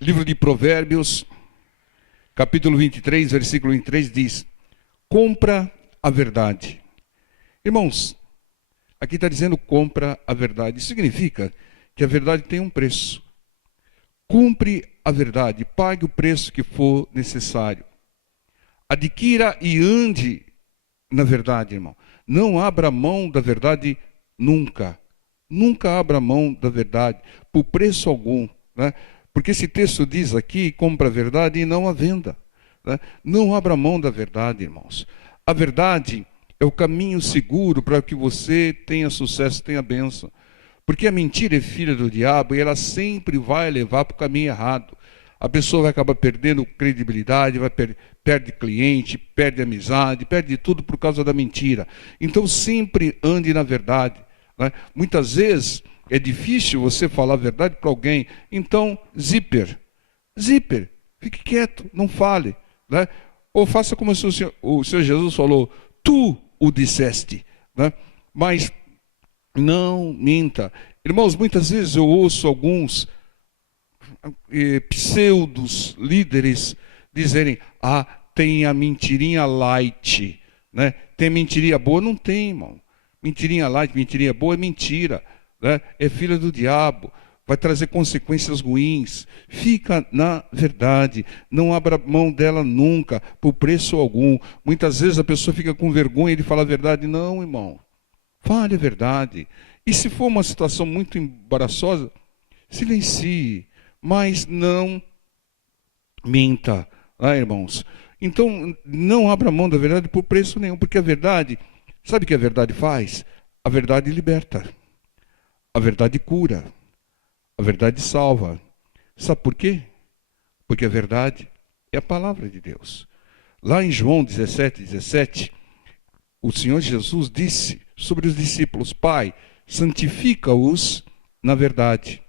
Livro de Provérbios, capítulo 23, versículo 23 diz: compra a verdade. Irmãos, aqui está dizendo compra a verdade. Isso significa que a verdade tem um preço. Cumpre a verdade, pague o preço que for necessário. Adquira e ande na verdade, irmão. Não abra mão da verdade nunca. Nunca abra mão da verdade, por preço algum, né? Porque esse texto diz aqui, compra a verdade e não a venda, né? Não abra mão da verdade, irmãos. A verdade é o caminho seguro para que você tenha sucesso, tenha bênção. Porque a mentira é filha do diabo e ela sempre vai levar para o caminho errado. A pessoa vai acabar perdendo credibilidade, perde cliente, perde amizade, perde tudo por causa da mentira. Então sempre ande na verdade, né? Muitas vezes é difícil você falar a verdade para alguém. Então, zíper, fique quieto, não fale, né? Ou faça como o Senhor Jesus falou, tu o disseste, né? Mas não minta. Irmãos, muitas vezes eu ouço alguns pseudos líderes dizerem: ah, tem a mentirinha light, né? Tem mentirinha boa? Não tem, irmão. Mentirinha light, mentirinha boa é mentira, né? É filha do diabo, vai trazer consequências ruins. Fica na verdade, não abra mão dela nunca, por preço algum. Muitas vezes a pessoa fica com vergonha de falar a verdade. Não, irmão, fale a verdade. E se for uma situação muito embaraçosa, silencie, mas não minta, irmãos. Então, não abra mão da verdade por preço nenhum, porque a verdade, sabe o que a verdade faz? A verdade liberta, a verdade cura, a verdade salva. Sabe por quê? Porque a verdade é a palavra de Deus. Lá em João 17, o Senhor Jesus disse sobre os discípulos: Pai, santifica-os na verdade.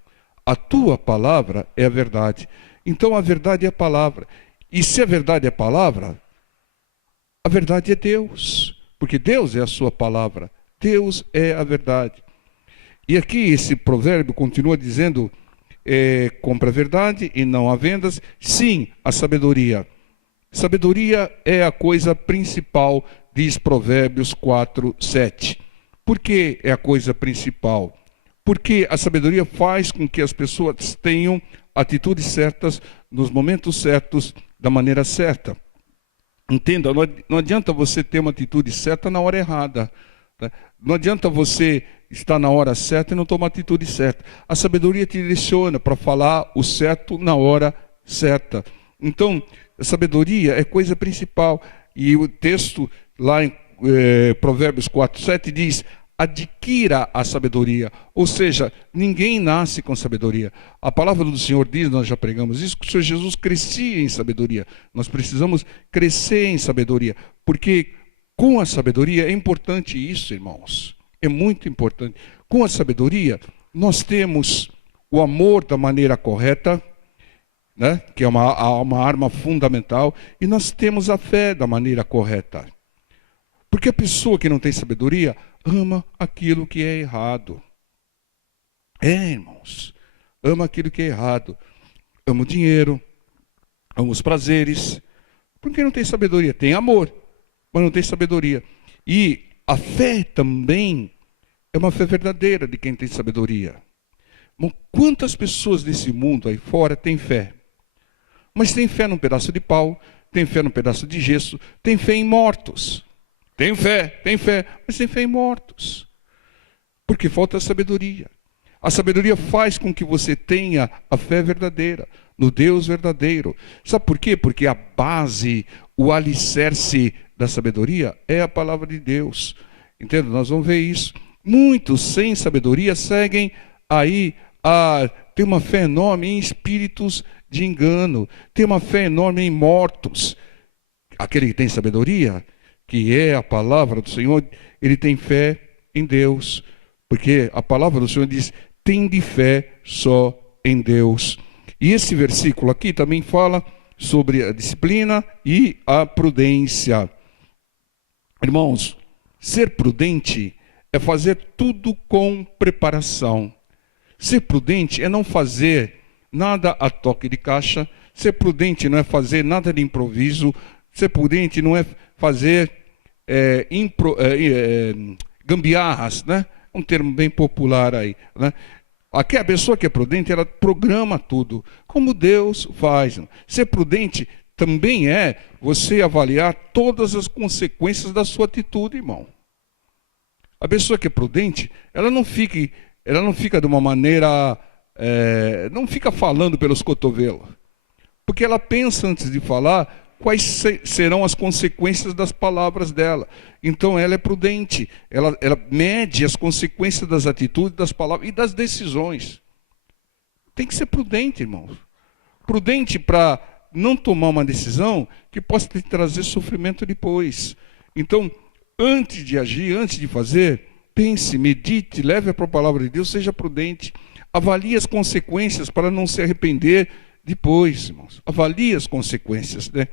A tua palavra é a verdade. Então a verdade é a palavra. E se a verdade é a palavra, a verdade é Deus. Porque Deus é a sua palavra. Deus é a verdade. E aqui esse provérbio continua dizendo: compra a verdade e não há vendas. Sim, a sabedoria. Sabedoria é a coisa principal, diz Provérbios 4:7. Por que é a coisa principal? Porque a sabedoria faz com que as pessoas tenham atitudes certas, nos momentos certos, da maneira certa. Entenda, não adianta você ter uma atitude certa na hora errada, né? Não adianta você estar na hora certa e não tomar a atitude certa. A sabedoria te direciona para falar o certo na hora certa. Então, a sabedoria é coisa principal. E o texto lá em Provérbios 4:7 diz: adquira a sabedoria. Ou seja, ninguém nasce com sabedoria. A palavra do Senhor diz, nós já pregamos isso, que o Senhor Jesus crescia em sabedoria. Nós precisamos crescer em sabedoria, porque com a sabedoria é importante isso, irmãos. É muito importante. Com a sabedoria, nós temos o amor da maneira correta, né? Que é uma arma fundamental, e nós temos a fé da maneira correta. Porque a pessoa que não tem sabedoria ama aquilo que é errado. Irmãos, ama aquilo que é errado. Ama o dinheiro, ama os prazeres. Porque não tem sabedoria. Tem amor, mas não tem sabedoria. E a fé também é uma fé verdadeira de quem tem sabedoria. Bom, quantas pessoas nesse mundo aí fora têm fé? Mas tem fé num pedaço de pau, tem fé num pedaço de gesso, tem fé em mortos. Tem fé, mas tem fé em mortos. Porque falta sabedoria. A sabedoria faz com que você tenha a fé verdadeira, no Deus verdadeiro. Sabe por quê? Porque a base, o alicerce da sabedoria é a palavra de Deus. Entende? Nós vamos ver isso. Muitos sem sabedoria seguem aí, tem uma fé enorme em espíritos de engano, tem uma fé enorme em mortos. Aquele que tem sabedoria, que é a palavra do Senhor, ele tem fé em Deus. Porque a palavra do Senhor diz: tende fé só em Deus. E esse versículo aqui também fala sobre a disciplina e a prudência. Irmãos, ser prudente é fazer tudo com preparação. Ser prudente é não fazer nada a toque de caixa. Ser prudente não é fazer nada de improviso. Ser prudente não é fazer gambiarras, né? Um termo bem popular aí, né? Aqui a pessoa que é prudente, ela programa tudo, como Deus faz. Ser prudente também é você avaliar todas as consequências da sua atitude, irmão. A pessoa que é prudente, ela não fica de uma maneira, não fica falando pelos cotovelos, porque ela pensa antes de falar quais serão as consequências das palavras dela. Então ela é prudente, ela mede as consequências das atitudes, das palavras e das decisões. Tem que ser prudente, irmãos. Prudente para não tomar uma decisão que possa te trazer sofrimento depois. Então, antes de agir, antes de fazer, pense, medite, leve para a palavra de Deus, seja prudente. Avalie as consequências para não se arrepender depois, irmãos. Avalie as consequências, né?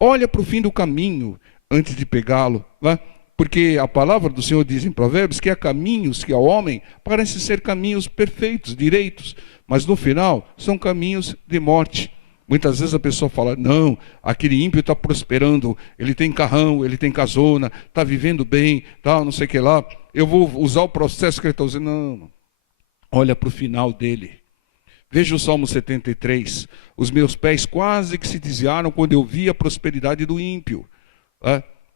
Olha para o fim do caminho antes de pegá-lo, né? Porque a palavra do Senhor diz em Provérbios que há caminhos que ao homem parecem ser caminhos perfeitos, direitos, mas no final são caminhos de morte. Muitas vezes a pessoa fala, não, aquele ímpio está prosperando, ele tem carrão, ele tem casona, está vivendo bem, tal, não sei o que lá, eu vou usar o processo que ele está usando. Não, olha para o final dele. Veja o Salmo 73, os meus pés quase que se desviaram quando eu vi a prosperidade do ímpio.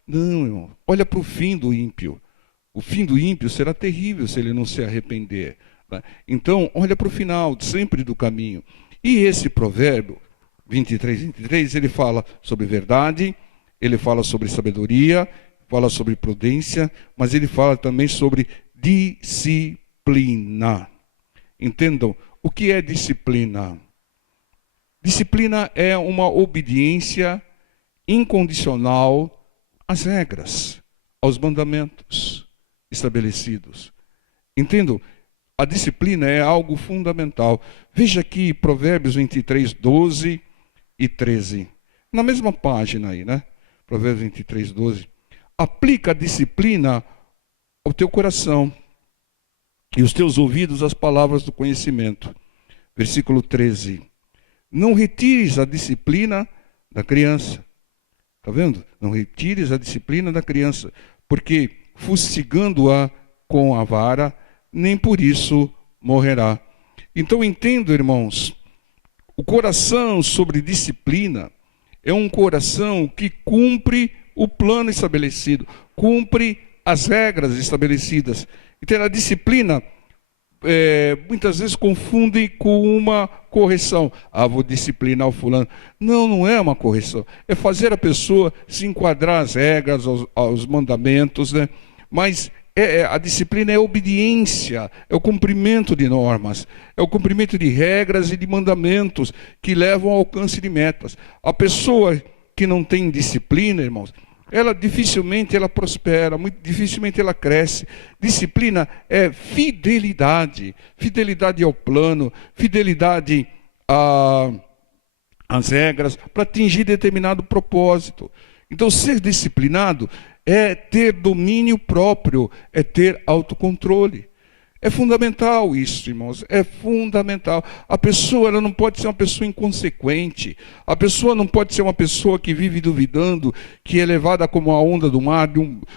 Não, irmão, olha para o fim do ímpio. O fim do ímpio será terrível se ele não se arrepender. Então, olha para o final, sempre do caminho. E esse provérbio 23, ele fala sobre verdade, ele fala sobre sabedoria, fala sobre prudência, mas ele fala também sobre disciplina. Entendam, o que é disciplina? Disciplina é uma obediência incondicional às regras, aos mandamentos estabelecidos. Entendam? A disciplina é algo fundamental. Veja aqui Provérbios 23, 12 e 13. Na mesma página aí, né? Provérbios 23, 12. Aplica a disciplina ao teu coração e os teus ouvidos às palavras do conhecimento. Versículo 13. Não retires a disciplina da criança. Está vendo? Não retires a disciplina da criança, porque fustigando-a com a vara, nem por isso morrerá. Então entendo, irmãos, o coração sobre disciplina é um coração que cumpre o plano estabelecido, cumpre as regras estabelecidas. Então a disciplina, muitas vezes confundem com uma correção. Vou disciplinar o fulano. Não, não é uma correção. É fazer a pessoa se enquadrar às regras, aos mandamentos, né? Mas a disciplina é obediência, é o cumprimento de normas, é o cumprimento de regras e de mandamentos que levam ao alcance de metas. A pessoa que não tem disciplina, irmãos, ela dificilmente prospera, muito dificilmente ela cresce. Disciplina é fidelidade, fidelidade ao plano, fidelidade às regras para atingir determinado propósito. Então, ser disciplinado é ter domínio próprio, é ter autocontrole. É fundamental isso, irmãos, é fundamental. A pessoa ela não pode ser uma pessoa inconsequente. A pessoa não pode ser uma pessoa que vive duvidando, que é levada como a onda do mar,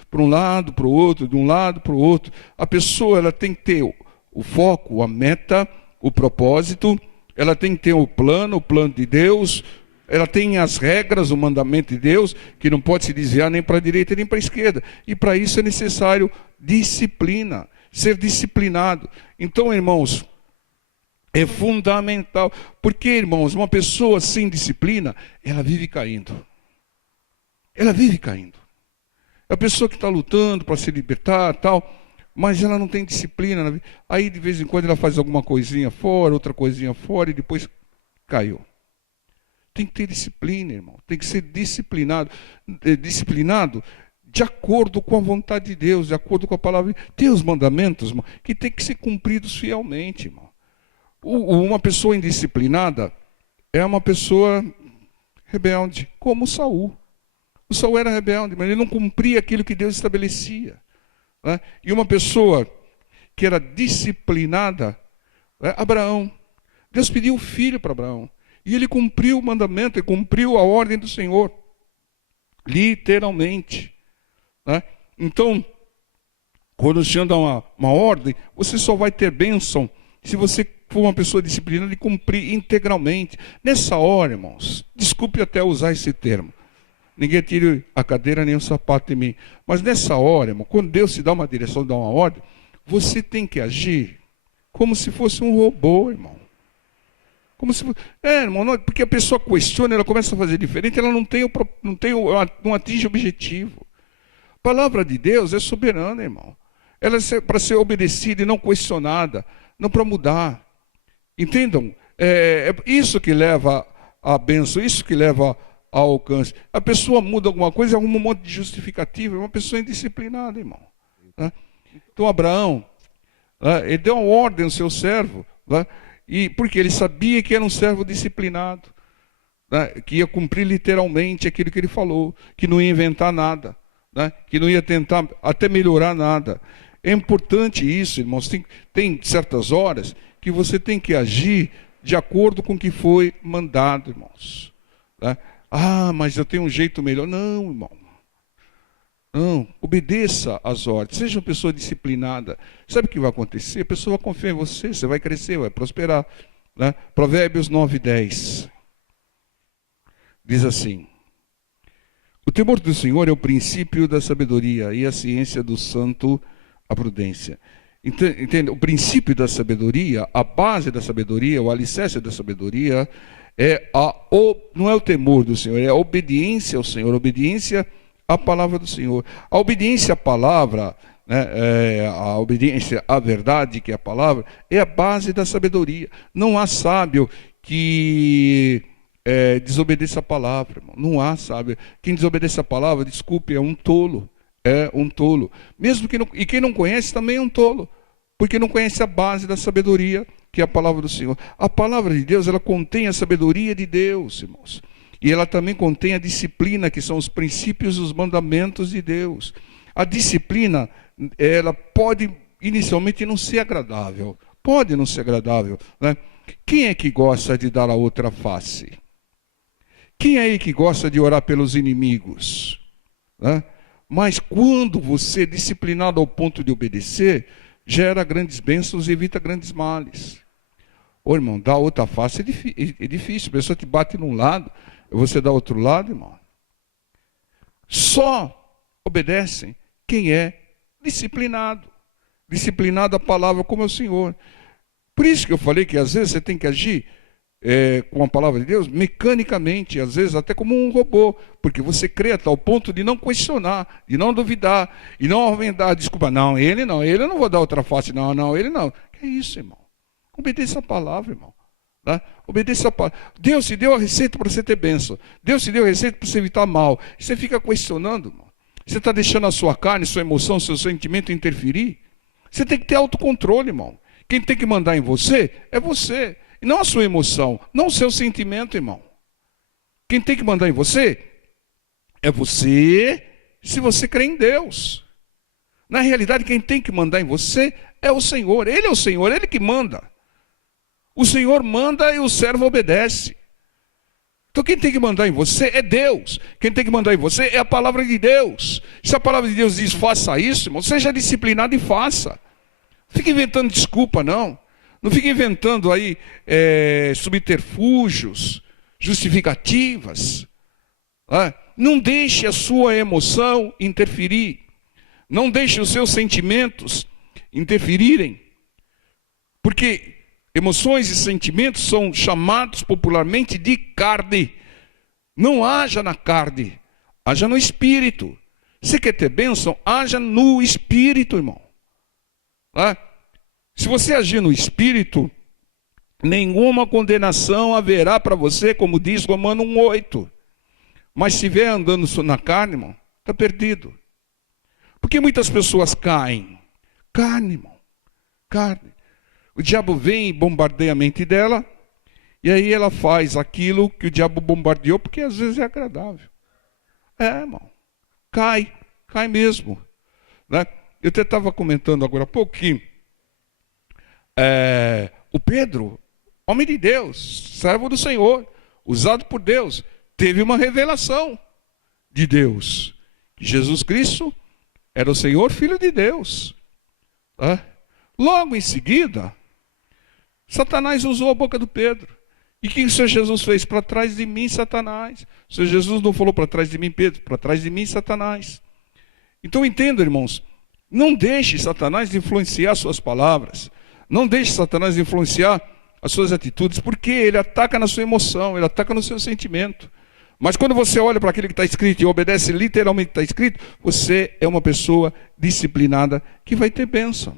para um lado, para o outro, de um lado para o outro. A pessoa ela tem que ter o foco, a meta, o propósito, ela tem que ter o plano de Deus, ela tem as regras, o mandamento de Deus, que não pode se desviar nem para a direita nem para a esquerda. E para isso é necessário disciplina, ser disciplinado. Então, irmãos, é fundamental. Porque, irmãos, uma pessoa sem disciplina, ela vive caindo. Ela vive caindo. É a pessoa que está lutando para se libertar, tal, mas ela não tem disciplina. Aí, de vez em quando, ela faz alguma coisinha fora, outra coisinha fora, e depois caiu. Tem que ter disciplina, irmão. Tem que ser disciplinado de acordo com a vontade de Deus, de acordo com a palavra. Tem os mandamentos, irmão, que tem que ser cumpridos fielmente, irmão. Uma pessoa indisciplinada é uma pessoa rebelde, como Saul. O Saul era rebelde, mas ele não cumpria aquilo que Deus estabelecia, né? E uma pessoa que era disciplinada, Abraão. Deus pediu um filho para Abraão. E ele cumpriu o mandamento, ele cumpriu a ordem do Senhor. Literalmente. Né? Então, quando o Senhor dá uma ordem, você só vai ter bênção se você for uma pessoa disciplinada e cumprir integralmente. Nessa hora, irmãos, desculpe até usar esse termo. Ninguém tire a cadeira nem o sapato de mim. Mas nessa hora, irmão, quando Deus te dá uma direção, dá uma ordem, você tem que agir como se fosse um robô, irmão. Como se, irmão, não, porque a pessoa questiona, ela começa a fazer diferente, ela não atinge o objetivo. A palavra de Deus é soberana, irmão. Ela é para ser obedecida e não questionada, não para mudar. Entendam? É isso que leva à bênção, isso que leva ao alcance. A pessoa muda alguma coisa e arruma um monte de justificativa, é uma pessoa indisciplinada, irmão. Né? Então, Abraão, ele deu uma ordem ao seu servo, porque ele sabia que era um servo disciplinado, que ia cumprir literalmente aquilo que ele falou, que não ia inventar nada, que não ia tentar até melhorar nada. É importante isso, irmãos. Tem certas horas que você tem que agir de acordo com o que foi mandado, irmãos. Mas eu tenho um jeito melhor. Não, irmão. Não, obedeça às ordens, seja uma pessoa disciplinada. Sabe o que vai acontecer? A pessoa vai confiar em você, você vai crescer, vai prosperar. Provérbios 9:10 diz assim: o temor do Senhor é o princípio da sabedoria, e a ciência do santo a prudência. Entende? O princípio da sabedoria, a base da sabedoria, o alicerce da sabedoria não é o temor do Senhor, é a obediência ao Senhor, a obediência à palavra do Senhor. A obediência à palavra, a obediência à verdade, que é a palavra, é a base da sabedoria. Não há sábio que desobedeça a palavra, irmão. Não há sábio. Quem desobedece a palavra, desculpe, é um tolo. É um tolo. Mesmo que não, e quem não conhece também é um tolo, porque não conhece a base da sabedoria, que é a palavra do Senhor. A palavra de Deus, ela contém a sabedoria de Deus, irmãos. E ela também contém a disciplina, que são os princípios e os mandamentos de Deus. A disciplina, ela pode inicialmente não ser agradável. Pode não ser agradável, né? Quem é que gosta de dar a outra face? Quem é aí que gosta de orar pelos inimigos? Né? Mas quando você é disciplinado ao ponto de obedecer, gera grandes bênçãos e evita grandes males. Ô irmão, dar outra face é difícil. A pessoa te bate num lado, você dá outro lado, irmão. Só obedecem quem é disciplinado. Disciplinado à palavra como é o Senhor. Por isso que eu falei que às vezes você tem que agir com a palavra de Deus mecanicamente, às vezes até como um robô, porque você crê a tal ponto de não questionar, de não duvidar, e não aumentar, desculpa, não, ele eu não vou dar outra face, não, ele não. Que é isso, irmão? Obedeça a palavra, irmão. Tá? Obedeça a palavra. Deus te deu a receita para você ter bênção. Deus te deu a receita para você evitar mal. E você fica questionando, irmão. Você está deixando a sua carne, sua emoção, seu sentimento interferir? Você tem que ter autocontrole, irmão. Quem tem que mandar em você é você. E não a sua emoção, não o seu sentimento, irmão. Quem tem que mandar em você é você, se você crê em Deus. Na realidade, quem tem que mandar em você é o Senhor. Ele é o Senhor, Ele que manda. O Senhor manda e o servo obedece. Então quem tem que mandar em você é Deus. Quem tem que mandar em você é a palavra de Deus. Se a palavra de Deus diz faça isso, irmão, seja disciplinado e faça. Não fique inventando desculpa, não. Não fique inventando aí subterfúgios, justificativas. Não deixe a sua emoção interferir. Não deixe os seus sentimentos interferirem. Porque emoções e sentimentos são chamados popularmente de carne. Não haja na carne, haja no espírito. Você quer ter bênção? Haja no espírito, irmão. Se você agir no espírito, nenhuma condenação haverá para você, como diz Romanos 1:8. Mas se vier andando na carne, irmão, está perdido. Porque muitas pessoas caem. Carne, irmão. Carne. O diabo vem e bombardeia a mente dela, e aí ela faz aquilo que o diabo bombardeou, porque às vezes é agradável. Irmão. Cai mesmo. Né? Eu até estava comentando agora há pouco que o Pedro, homem de Deus, servo do Senhor, usado por Deus, teve uma revelação de Deus. Jesus Cristo era o Senhor, Filho de Deus. Logo em seguida, Satanás usou a boca do Pedro. E o que o Senhor Jesus fez? Para trás de mim, Satanás. O Senhor Jesus não falou para trás de mim, Pedro, para trás de mim, Satanás. Então entenda, irmãos, não deixe Satanás influenciar suas palavras. Não deixe Satanás influenciar as suas atitudes, porque ele ataca na sua emoção, ele ataca no seu sentimento. Mas quando você olha para aquilo que está escrito e obedece literalmente o que está escrito, você é uma pessoa disciplinada que vai ter bênção.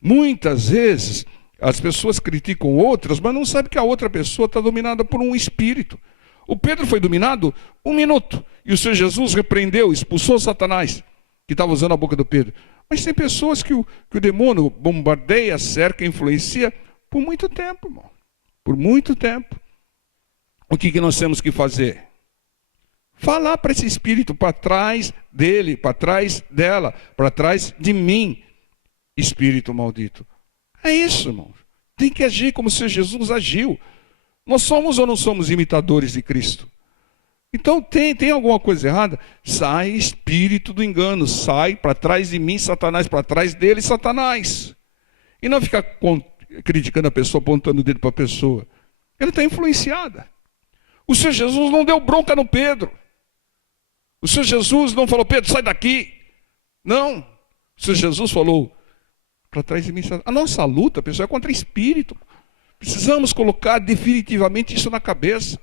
Muitas vezes as pessoas criticam outras, mas não sabem que a outra pessoa está dominada por um espírito. O Pedro foi dominado 1 minuto, e o Senhor Jesus repreendeu, expulsou Satanás, que estava usando a boca do Pedro. Mas tem pessoas que o demônio bombardeia, cerca, influencia por muito tempo, irmão. Por muito tempo. O que nós temos que fazer? Falar para esse espírito, para trás dele, para trás dela, para trás de mim, espírito maldito. É isso, irmão. Tem que agir como se Jesus agiu. Nós somos ou não somos imitadores de Cristo? Então tem alguma coisa errada? Sai, espírito do engano, sai para trás de mim, Satanás, para trás dele, Satanás. E não ficar criticando a pessoa, apontando o dedo para a pessoa. Ela está influenciada. O Senhor Jesus não deu bronca no Pedro. O Senhor Jesus não falou, Pedro, sai daqui. Não. O Senhor Jesus falou, para trás de mim, Satanás. A nossa luta, pessoal, é contra espírito. Precisamos colocar definitivamente isso na cabeça.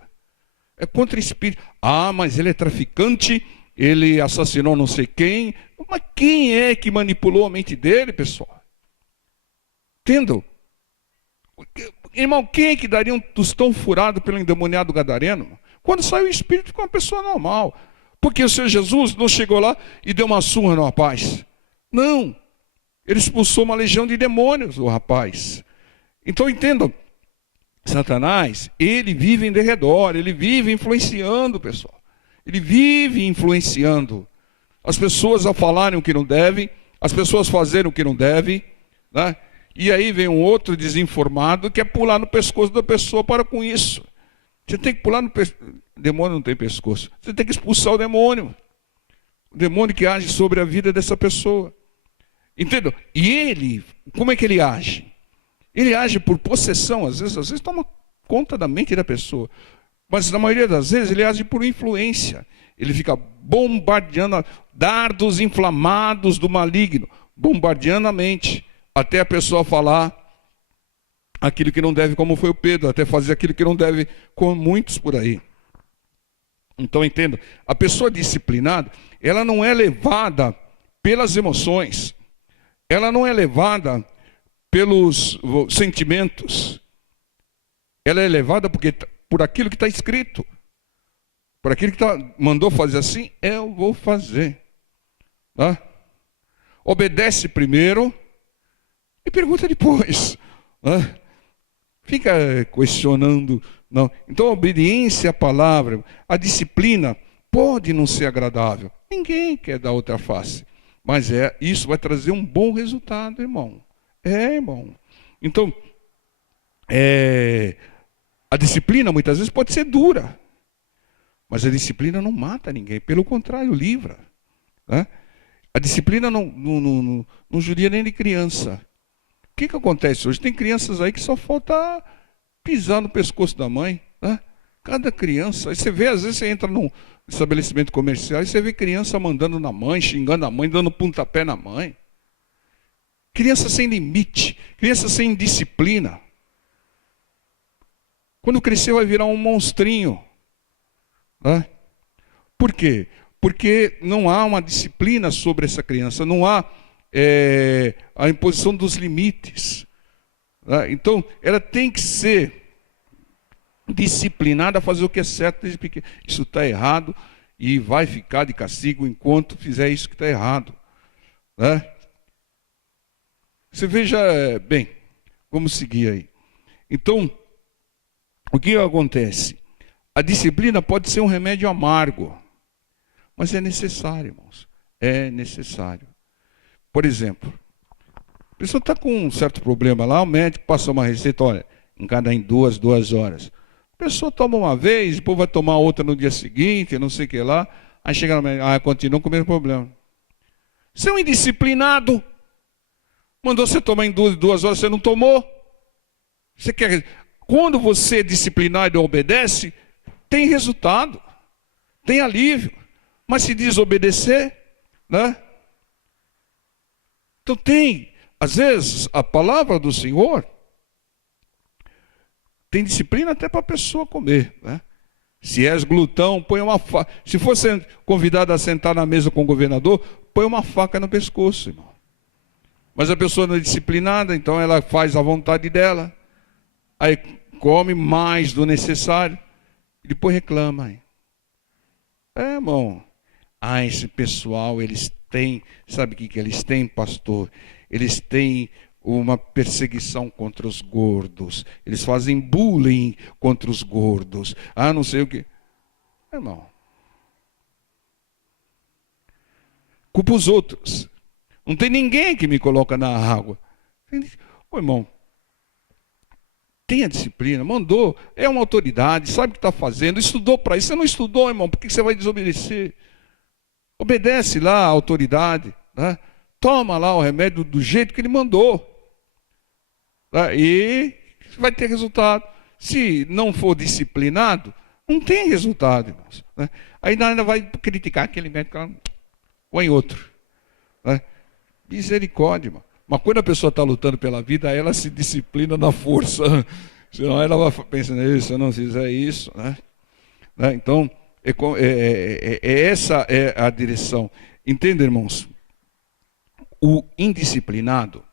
É contra espírito. Ah, mas ele é traficante, ele assassinou não sei quem. Mas quem é que manipulou a mente dele, pessoal? Entendam? Irmão, quem é que daria um tostão furado pelo endemoniado gadareno? Quando sai o espírito com uma pessoa normal. Porque o Senhor Jesus não chegou lá e deu uma surra no rapaz. Não. Ele expulsou uma legião de demônios, o rapaz. Então entendam. Satanás, ele vive em derredor, ele vive influenciando, pessoal. Ele vive influenciando as pessoas a falarem o que não devem, as pessoas fazerem o que não devem, né? E aí vem um outro desinformado que quer pular no pescoço da pessoa. Para com isso. Você tem que pular no pescoço. O demônio não tem pescoço. Você tem que expulsar o demônio. O demônio que age sobre a vida dessa pessoa. Entendeu? E ele, como é que ele age? Ele age por possessão, às vezes toma conta da mente da pessoa. Mas na maioria das vezes ele age por influência. Ele fica bombardeando dardos inflamados do maligno, bombardeando a mente, até a pessoa falar aquilo que não deve, como foi o Pedro, até fazer aquilo que não deve, com muitos por aí. Então entenda, a pessoa disciplinada, ela não é levada pelas emoções, ela não é levada pelos sentimentos, ela é levada por aquilo que está escrito, por aquilo que mandou fazer assim, eu vou fazer. Tá? Obedece primeiro e pergunta depois. Tá? Fica questionando. Não. Então a obediência à palavra, a disciplina pode não ser agradável. Ninguém quer dar outra face. Mas isso vai trazer um bom resultado, irmão. Irmão. Então, a disciplina muitas vezes pode ser dura. Mas a disciplina não mata ninguém. Pelo contrário, livra. Né? A disciplina não judia nem de criança. O que acontece hoje? Tem crianças aí que só falta pisar no pescoço da mãe. Né? Cada criança, aí você vê, às vezes você entra num estabelecimento comercial e você vê criança mandando na mãe, xingando a mãe, dando pontapé na mãe. Criança sem limite, criança sem disciplina. Quando crescer vai virar um monstrinho. Né? Por quê? Porque não há uma disciplina sobre essa criança, não há a imposição dos limites. Né? Então, ela tem que ser disciplinada a fazer o que é certo desde pequeno. Isso está errado e vai ficar de castigo enquanto fizer isso que está errado. Né? Você veja bem, vamos seguir aí. Então, o que acontece? A disciplina pode ser um remédio amargo, mas é necessário, irmãos. É necessário. Por exemplo, a pessoa está com um certo problema lá, o médico passa uma receita, olha, em duas horas. A pessoa toma uma vez, depois vai tomar outra no dia seguinte, não sei o que lá. Aí chega no médico, continua com o mesmo problema. Você é um indisciplinado. Mandou você tomar em 2 horas, você não tomou. Você quer... Quando você é disciplinado e obedece, tem resultado, tem alívio. Mas se desobedecer, né? Então tem, às vezes, a palavra do Senhor tem disciplina até para a pessoa comer, né? Se és glutão, põe uma faca. Se for convidado a sentar na mesa com o governador, põe uma faca no pescoço, irmão. Mas a pessoa não é disciplinada, então ela faz a vontade dela. Aí come mais do necessário. E depois reclama. Irmão. Esse pessoal, eles têm... Sabe o que eles têm, pastor? Eles têm uma perseguição contra os gordos. Eles fazem bullying contra os gordos. Não sei o que. Irmão. Culpa os outros. Não tem ninguém que me coloca na água. Irmão, tenha disciplina, mandou, é uma autoridade, sabe o que está fazendo, estudou para isso. Você não estudou, irmão, por que você vai desobedecer? Obedece lá a autoridade, né? Toma lá o remédio do jeito que ele mandou. Tá? E vai ter resultado. Se não for disciplinado, não tem resultado, irmãos. Né? Aí ainda vai criticar aquele médico, ou em outro. Né? Misericórdia, irmão. Mas quando a pessoa está lutando pela vida, ela se disciplina na força. Senão ela vai pensando, se eu não fizer isso. Né? Então, essa é a direção. Entende, irmãos? O indisciplinado,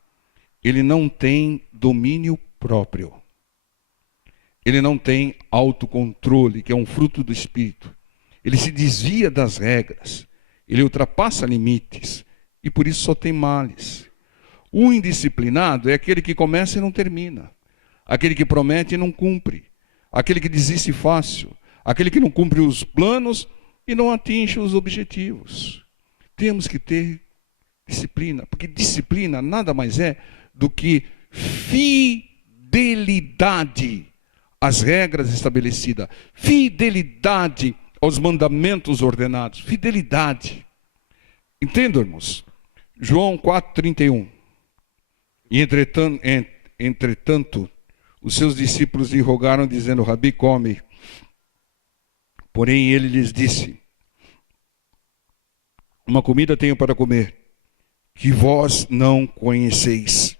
ele não tem domínio próprio. Ele não tem autocontrole, que é um fruto do Espírito. Ele se desvia das regras. Ele ultrapassa limites. E por isso só tem males. O indisciplinado é aquele que começa e não termina. Aquele que promete e não cumpre. Aquele que desiste fácil. Aquele que não cumpre os planos e não atinge os objetivos. Temos que ter disciplina. Porque disciplina nada mais é do que fidelidade às regras estabelecidas. Fidelidade aos mandamentos ordenados. Fidelidade. Entendam, irmãos? João 4,31. E entretanto, os seus discípulos lhe rogaram, dizendo, Rabi, come. Porém, ele lhes disse, uma comida tenho para comer, que vós não conheceis.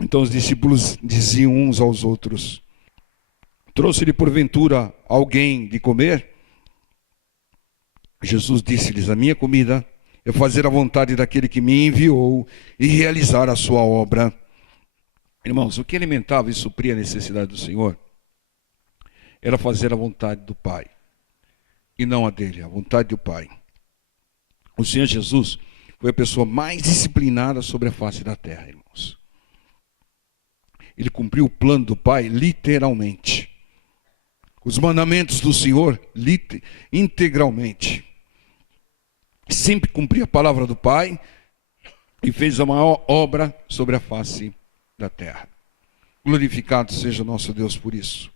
Então os discípulos diziam uns aos outros, trouxe-lhe porventura alguém de comer? Jesus disse-lhes, a minha comida é fazer a vontade daquele que me enviou e realizar a sua obra. Irmãos, o que alimentava e supria a necessidade do Senhor era fazer a vontade do Pai. E não a dele, a vontade do Pai. O Senhor Jesus foi a pessoa mais disciplinada sobre a face da terra, irmãos. Ele cumpriu o plano do Pai literalmente. Os mandamentos do Senhor integralmente. Sempre cumpria a palavra do Pai e fez a maior obra sobre a face da terra. Glorificado seja o nosso Deus por isso.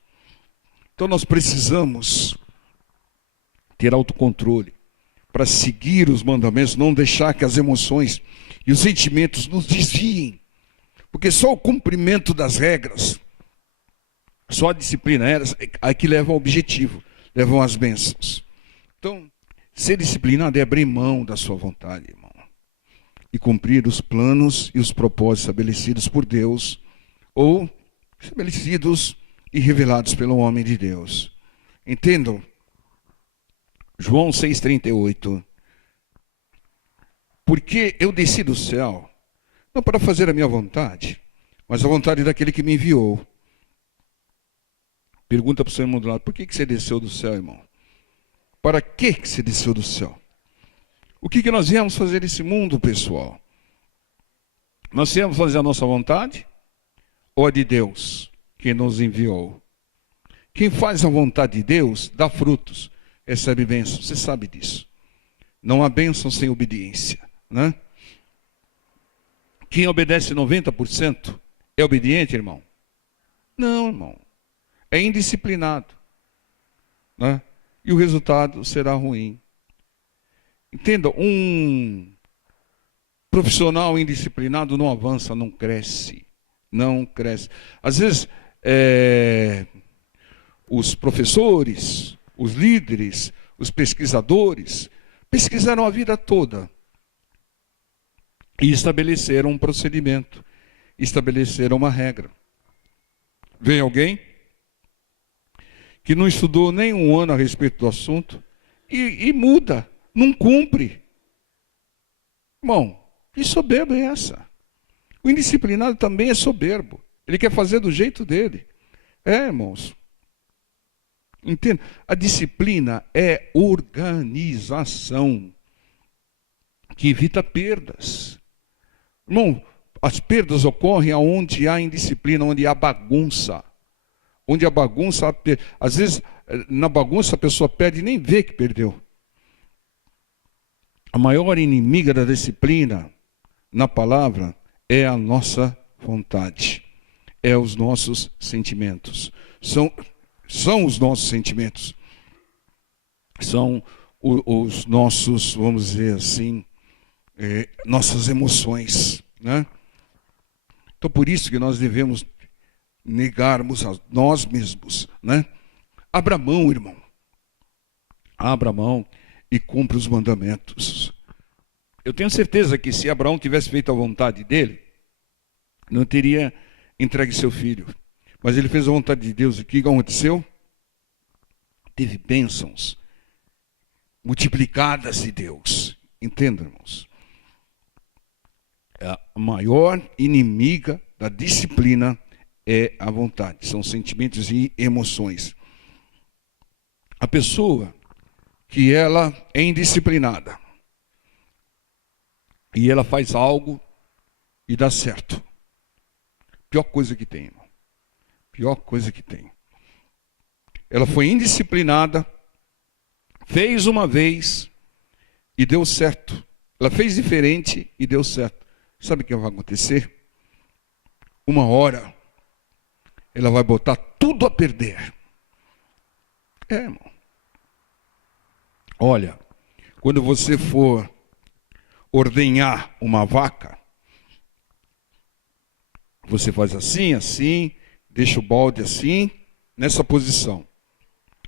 Então nós precisamos ter autocontrole para seguir os mandamentos, não deixar que as emoções e os sentimentos nos desviem. Porque só o cumprimento das regras, só a disciplina é que leva ao objetivo, levam às bênçãos. Então, ser disciplinado é abrir mão da sua vontade, irmão. E cumprir os planos e os propósitos estabelecidos por Deus, ou estabelecidos e revelados pelo homem de Deus. Entendam? João 6,38. Porque eu desci do céu, não para fazer a minha vontade, mas a vontade daquele que me enviou. Pergunta para o seu irmão do lado, por que você desceu do céu, irmão? Para que você desceu do céu? O que nós viemos fazer nesse mundo, pessoal? Nós viemos fazer a nossa vontade ou a de Deus, que nos enviou? Quem faz a vontade de Deus, dá frutos, recebe bênção. Você sabe disso. Não há bênção sem obediência, né? Quem obedece 90% É obediente, irmão? Não, irmão. É indisciplinado, né? E o resultado será ruim. Entenda, um profissional indisciplinado não avança, não cresce. Não cresce. Às vezes, os professores, os líderes, os pesquisadores, pesquisaram a vida toda e estabeleceram um procedimento, estabeleceram uma regra. Vem alguém que não estudou nem um ano a respeito do assunto e muda, não cumpre. Irmão, que soberba é essa? O indisciplinado também é soberbo. Ele quer fazer do jeito dele. Irmãos. Entende? A disciplina é organização que evita perdas. Irmão, as perdas ocorrem onde há indisciplina, onde há bagunça. Onde a bagunça, às vezes, na bagunça a pessoa perde e nem vê que perdeu. A maior inimiga da disciplina, na palavra, é a nossa vontade. É os nossos sentimentos. São os nossos sentimentos. São os nossos, vamos dizer assim, nossas emoções, né? Então, por isso que nós devemos negarmos a nós mesmos, né? Abra mão, irmão. Abra mão e cumpra os mandamentos. Eu tenho certeza que se Abraão tivesse feito a vontade dele, não teria entregue seu filho. Mas ele fez a vontade de Deus. E o que aconteceu? Teve bênçãos multiplicadas de Deus. Entenda, irmãos. A maior inimiga da disciplina é a vontade. São sentimentos e emoções. A pessoa que ela é indisciplinada e ela faz algo e dá certo. Pior coisa que tem, irmão. Pior coisa que tem. Ela foi indisciplinada, fez uma vez e deu certo. Ela fez diferente e deu certo. Sabe o que vai acontecer? Uma hora, ela vai botar tudo a perder. Irmão. Olha, quando você for ordenhar uma vaca, você faz assim, assim, deixa o balde assim, nessa posição.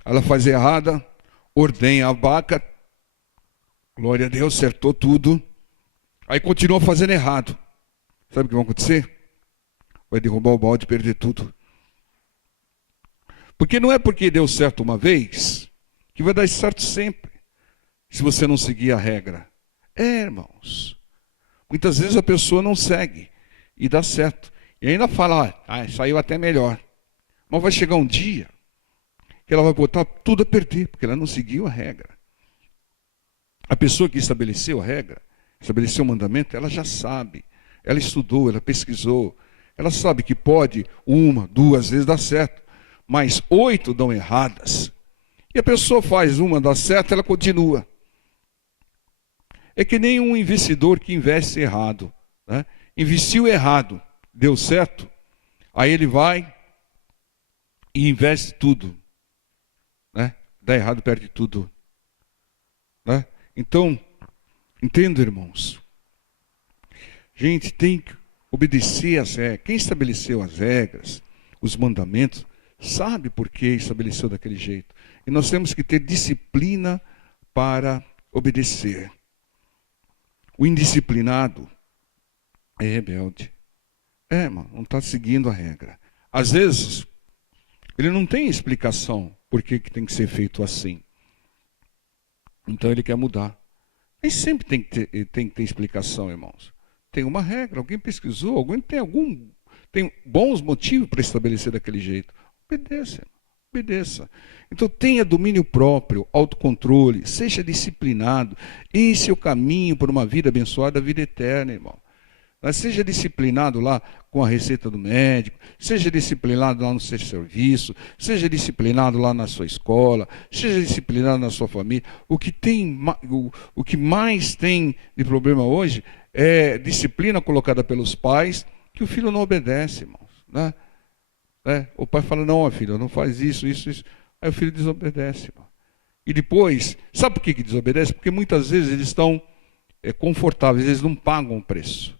Ela faz errada, ordenha a vaca, glória a Deus, acertou tudo. Aí continua fazendo errado. Sabe o que vai acontecer? Vai derrubar o balde e perder tudo. Porque não é porque deu certo uma vez que vai dar certo sempre, se você não seguir a regra. Irmãos. Muitas vezes a pessoa não segue e dá certo. E ainda fala, saiu até melhor. Mas vai chegar um dia que ela vai botar tudo a perder, porque ela não seguiu a regra. A pessoa que estabeleceu a regra, estabeleceu o mandamento, ela já sabe. Ela estudou, ela pesquisou. Ela sabe que pode 1, 2 vezes dar certo, mas 8 dão erradas. E a pessoa faz uma, dá certo, ela continua. É que nem um investidor que investe errado, né? Investiu errado, deu certo, aí ele vai e investe tudo, né? Dá errado, perde tudo, né? Então, entendo, irmãos, a gente tem que obedecer às regras. Quem estabeleceu as regras, os mandamentos, sabe por que estabeleceu daquele jeito. E nós temos que ter disciplina para obedecer. O indisciplinado é rebelde. Irmão, não está seguindo a regra. Às vezes, ele não tem explicação por que tem que ser feito assim. Então ele quer mudar. Nem sempre tem que ter explicação, irmãos. Tem uma regra, alguém pesquisou, alguém tem bons motivos para estabelecer daquele jeito. Obedeça, obedeça. Então tenha domínio próprio, autocontrole, seja disciplinado. Esse é o caminho para uma vida abençoada, a vida eterna, irmão. Mas seja disciplinado lá com a receita do médico, seja disciplinado lá no seu serviço, seja disciplinado lá na sua escola, seja disciplinado na sua família. O que mais tem de problema hoje é disciplina colocada pelos pais, que o filho não obedece, irmãos. né? O pai fala, não, filho, não faz isso, isso, isso. Aí o filho desobedece, irmão. E depois, sabe por que desobedece? Porque muitas vezes eles estão confortáveis, eles não pagam o preço.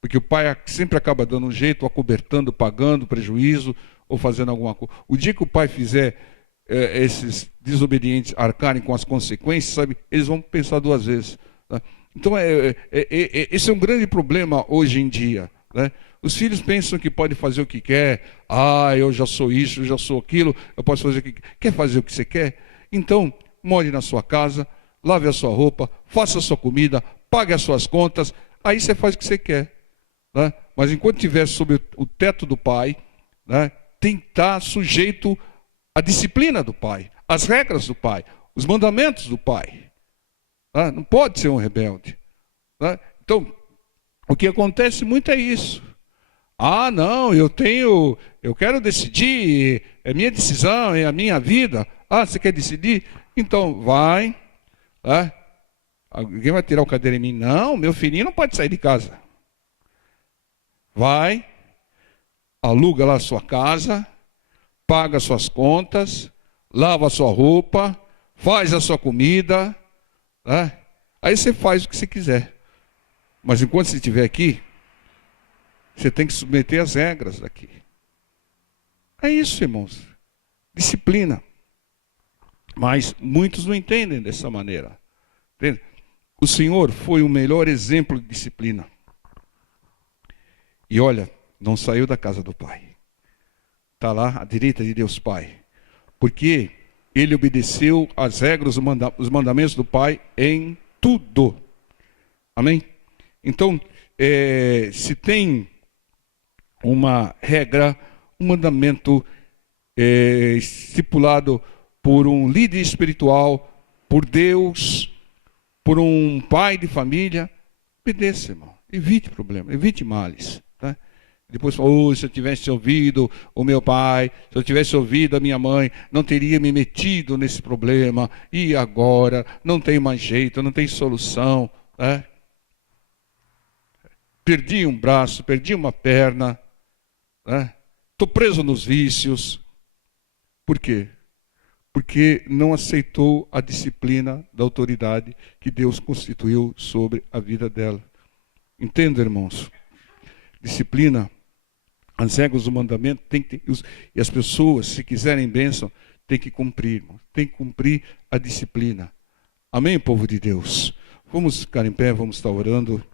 Porque o pai sempre acaba dando um jeito, acobertando, pagando prejuízo ou fazendo alguma coisa. O dia que o pai fizer esses desobedientes arcarem com as consequências, sabe, eles vão pensar duas vezes. Né? Então, esse é um grande problema hoje em dia. Né? Os filhos pensam que pode fazer o que quer. Ah, eu já sou isso, eu já sou aquilo, eu posso fazer o que quer. Quer fazer o que você quer? Então, more na sua casa, lave a sua roupa, faça a sua comida, pague as suas contas, aí você faz o que você quer. Né? Mas enquanto estiver sob o teto do pai, né, tem que estar sujeito à disciplina do pai, às regras do pai, os mandamentos do pai. Né? Não pode ser um rebelde. Né? Então, o que acontece muito é isso. Ah, não, eu quero decidir, é minha decisão, é a minha vida. Ah, você quer decidir? Então, vai. Né? Alguém vai tirar o cadeira em mim? Não, meu filhinho não pode sair de casa. Vai, aluga lá a sua casa, paga as suas contas, lava a sua roupa, faz a sua comida, né? Aí você faz o que você quiser. Mas enquanto você estiver aqui, você tem que submeter as regras daqui. É isso, irmãos. Disciplina. Mas muitos não entendem dessa maneira. Entende? O Senhor foi o melhor exemplo de disciplina. E olha, não saiu da casa do Pai. Está lá à direita de Deus Pai. Porque ele obedeceu às regras, os mandamentos do Pai em tudo. Amém? Então, se tem uma regra, um mandamento estipulado por um líder espiritual, por Deus, por um pai de família, obedeça, irmão. Evite problemas, evite males. Tá? Depois fala, se eu tivesse ouvido o meu pai, se eu tivesse ouvido a minha mãe, não teria me metido nesse problema. E agora, não tem mais jeito, não tem solução. Né? Perdi um braço, perdi uma perna. Estou preso nos vícios. Por quê? Porque não aceitou a disciplina da autoridade que Deus constituiu sobre a vida dela. Entenda, irmãos? Disciplina, as regras do mandamento, e as pessoas, se quiserem bênção, tem que cumprir, irmão. Tem que cumprir a disciplina. Amém, povo de Deus? Vamos ficar em pé, vamos estar orando.